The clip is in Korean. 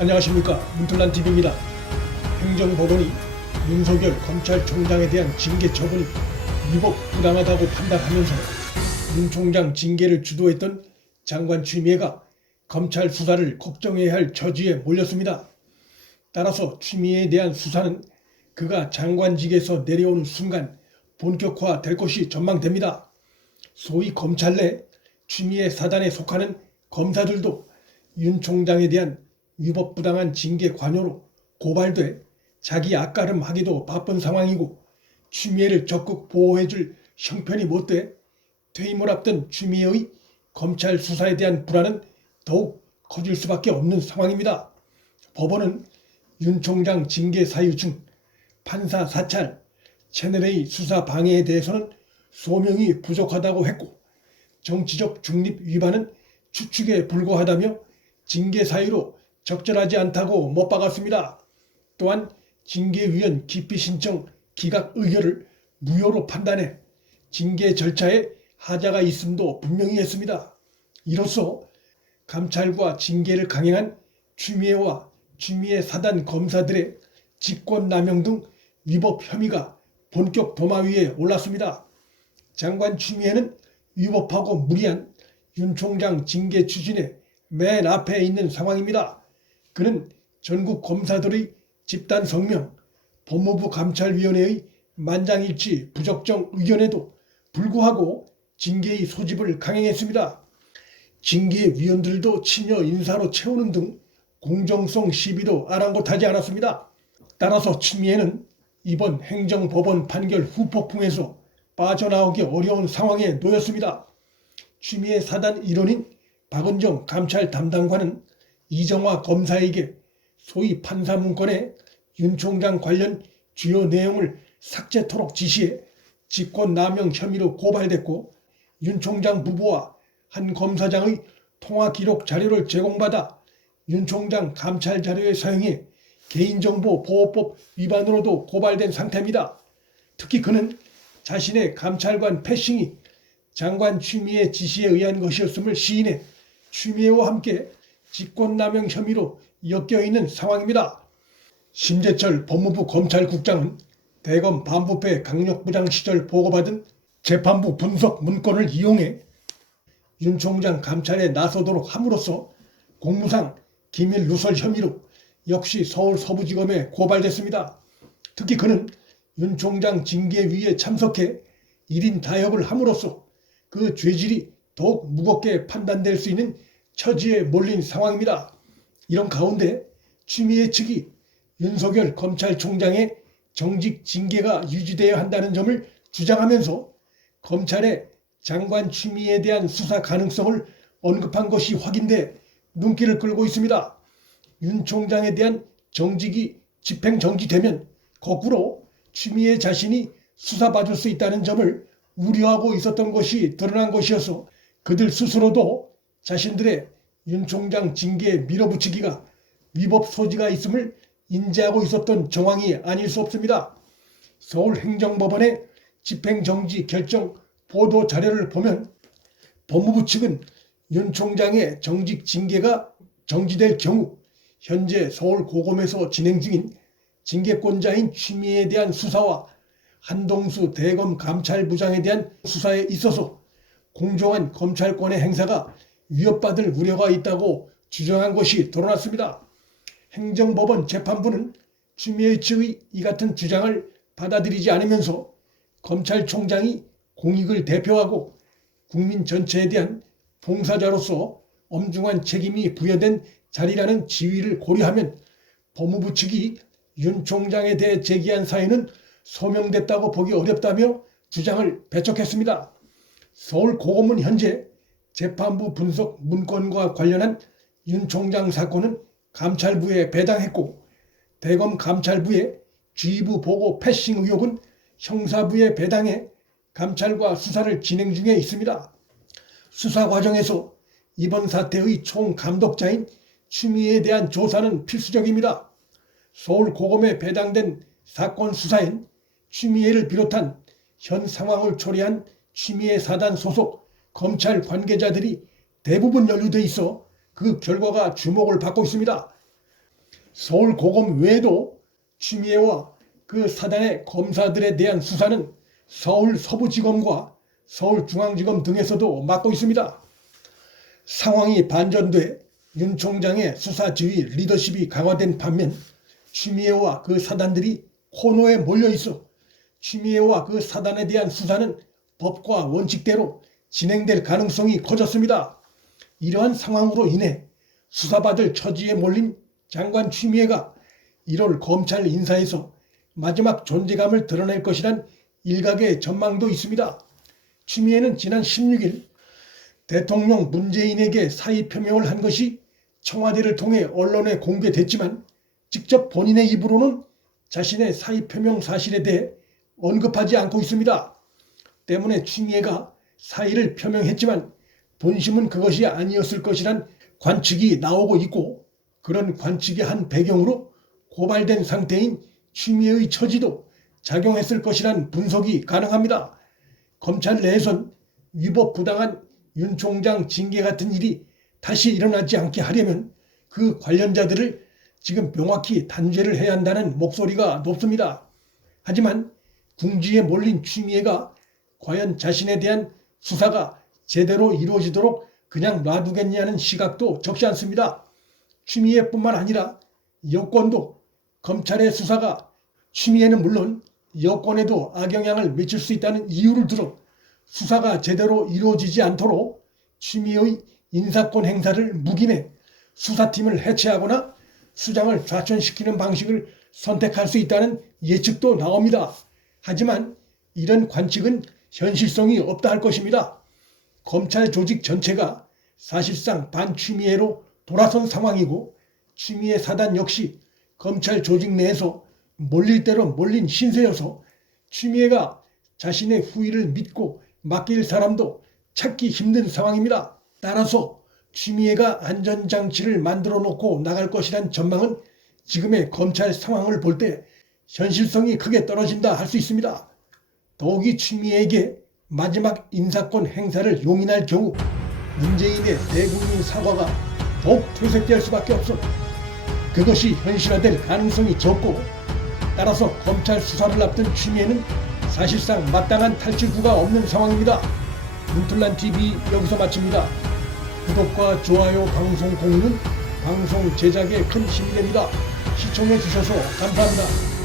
안녕하십니까, 문틀란TV입니다. 행정법원이 윤석열 검찰총장에 대한 징계 처분이 위법 부당하다고 판단하면서 윤 총장 징계를 주도했던 장관 추미애가 검찰 수사를 걱정해야 할 처지에 몰렸습니다. 따라서 추미애에 대한 수사는 그가 장관직에서 내려오는 순간 본격화될 것이 전망됩니다. 소위 검찰 내 추미애 사단에 속하는 검사들도 윤 총장에 대한 위법부당한 징계 관여로 고발돼 자기 앞가름하기도 바쁜 상황이고, 추미애를 적극 보호해줄 형편이 못돼 퇴임을 앞둔 추미애의 검찰 수사에 대한 불안은 더욱 커질 수밖에 없는 상황입니다. 법원은 윤 총장 징계 사유 중 판사 사찰, 채널A 수사 방해에 대해서는 소명이 부족하다고 했고, 정치적 중립 위반은 추측에 불과하다며 징계 사유로 적절하지 않다고 못 박았습니다. 또한 징계위원 기피 신청 기각 의결을 무효로 판단해 징계 절차에 하자가 있음도 분명히 했습니다. 이로써 감찰과 징계를 강행한 추미애와 추미애 사단 검사들의 직권남용 등 위법 혐의가 본격 도마 위에 올랐습니다. 장관 추미애는 위법하고 무리한 윤 총장 징계 추진에 맨 앞에 있는 상황입니다. 그는 전국 검사들의 집단 성명, 법무부 감찰위원회의 만장일치 부적정 의견에도 불구하고 징계의 소집을 강행했습니다. 징계위원들도 친여 인사로 채우는 등 공정성 시비도 아랑곳하지 않았습니다. 따라서 추미애는 이번 행정법원 판결 후폭풍에서 빠져나오기 어려운 상황에 놓였습니다. 추미애 사단 일원인 박은정 감찰 담당관은 이정화 검사에게 소위 판사 문건에 윤 총장 관련 주요 내용을 삭제토록 지시해 직권남용 혐의로 고발됐고, 윤 총장 부부와 한 검사장의 통화 기록 자료를 제공받아 윤 총장 감찰 자료에 사용해 개인정보보호법 위반으로도 고발된 상태입니다. 특히 그는 자신의 감찰관 패싱이 장관 추미애 지시에 의한 것이었음을 시인해 추미애와 함께 직권남용 혐의로 엮여있는 상황입니다. 심재철 법무부 검찰국장은 대검 반부패 강력부장 시절 보고받은 재판부 분석 문건을 이용해 윤 총장 감찰에 나서도록 함으로써 공무상 기밀 누설 혐의로 역시 서울 서부지검에 고발됐습니다. 특히 그는 윤 총장 징계위에 참석해 1인 타협을 함으로써 그 죄질이 더욱 무겁게 판단될 수 있는 처지에 몰린 상황입니다. 이런 가운데 추미애 측이 윤석열 검찰총장의 정직 징계가 유지되어야 한다는 점을 주장하면서 검찰의 장관 추미애에 대한 수사 가능성을 언급한 것이 확인돼 눈길을 끌고 있습니다. 윤 총장에 대한 정직이 집행정지되면 거꾸로 추미애 자신이 수사받을 수 있다는 점을 우려하고 있었던 것이 드러난 것이어서 그들 스스로도 자신들의 윤 총장 징계 밀어붙이기가 위법 소지가 있음을 인지하고 있었던 정황이 아닐 수 없습니다. 서울행정법원의 집행정지 결정 보도 자료를 보면 법무부 측은 윤 총장의 정직 징계가 정지될 경우 현재 서울고검에서 진행 중인 징계권자인 추미애에 대한 수사와 한동수 대검 감찰부장에 대한 수사에 있어서 공정한 검찰권의 행사가 위협받을 우려가 있다고 주장한 것이 드러났습니다. 행정법원 재판부는 추미애 측의 이 같은 주장을 받아들이지 않으면서 검찰총장이 공익을 대표하고 국민 전체에 대한 봉사자로서 엄중한 책임이 부여된 자리라는 지위를 고려하면 법무부 측이 윤 총장에 대해 제기한 사유는 소명됐다고 보기 어렵다며 주장을 배척했습니다. 서울고검은 현재 재판부 분석 문건과 관련한 윤 총장 사건은 감찰부에 배당했고, 대검 감찰부의 주의부 보고 패싱 의혹은 형사부에 배당해 감찰과 수사를 진행 중에 있습니다. 수사 과정에서 이번 사태의 총감독자인 추미애에 대한 조사는 필수적입니다. 서울고검에 배당된 사건 수사엔 추미애를 비롯한 현 상황을 초래한 추미애 사단 소속 검찰 관계자들이 대부분 연루돼 있어 그 결과가 주목을 받고 있습니다. 서울고검 외에도 추미애와 그 사단의 검사들에 대한 수사는 서울 서부지검과 서울중앙지검 등에서도 맡고 있습니다. 상황이 반전돼 윤 총장의 수사 지휘 리더십이 강화된 반면 추미애와 그 사단들이 코너에 몰려있어 추미애와 그 사단에 대한 수사는 법과 원칙대로 진행될 가능성이 커졌습니다. 이러한 상황으로 인해 수사받을 처지에 몰린 장관 추미애가 1월 검찰 인사에서 마지막 존재감을 드러낼 것이란 일각의 전망도 있습니다. 추미애는 지난 16일 대통령 문재인에게 사의 표명을 한 것이 청와대를 통해 언론에 공개됐지만 직접 본인의 입으로는 자신의 사의 표명 사실에 대해 언급하지 않고 있습니다. 때문에 추미애가 사의를 표명했지만 본심은 그것이 아니었을 것이란 관측이 나오고 있고, 그런 관측의 한 배경으로 고발된 상태인 추미애의 처지도 작용했을 것이란 분석이 가능합니다. 검찰 내에선 위법 부당한 윤 총장 징계 같은 일이 다시 일어나지 않게 하려면 그 관련자들을 지금 명확히 단죄를 해야 한다는 목소리가 높습니다. 하지만 궁지에 몰린 추미애가 과연 자신에 대한 수사가 제대로 이루어지도록 그냥 놔두겠냐는 시각도 적지 않습니다. 추미애뿐만 아니라 여권도 검찰의 수사가 추미애는 물론 여권에도 악영향을 미칠 수 있다는 이유를 들어 수사가 제대로 이루어지지 않도록 추미애의 인사권 행사를 묵인해 수사팀을 해체하거나 수장을 좌천시키는 방식을 선택할 수 있다는 예측도 나옵니다. 하지만 이런 관측은 현실성이 없다 할 것입니다. 검찰 조직 전체가 사실상 반추미애로 돌아선 상황이고 추미애 사단 역시 검찰 조직 내에서 몰릴 대로 몰린 신세여서 추미애가 자신의 후위를 믿고 맡길 사람도 찾기 힘든 상황입니다. 따라서 추미애가 안전장치를 만들어 놓고 나갈 것이란 전망은 지금의 검찰 상황을 볼 때 현실성이 크게 떨어진다 할 수 있습니다. 더욱이 추미애에게 마지막 인사권 행사를 용인할 경우 문재인의 대국민 사과가 더욱 퇴색될 수밖에 없어 그것이 현실화될 가능성이 적고, 따라서 검찰 수사를 앞둔 추미애는 사실상 마땅한 탈출구가 없는 상황입니다. 문틀란TV 여기서 마칩니다. 구독과 좋아요, 방송 공유는 방송 제작에 큰 힘이 됩니다. 시청해 주셔서 감사합니다.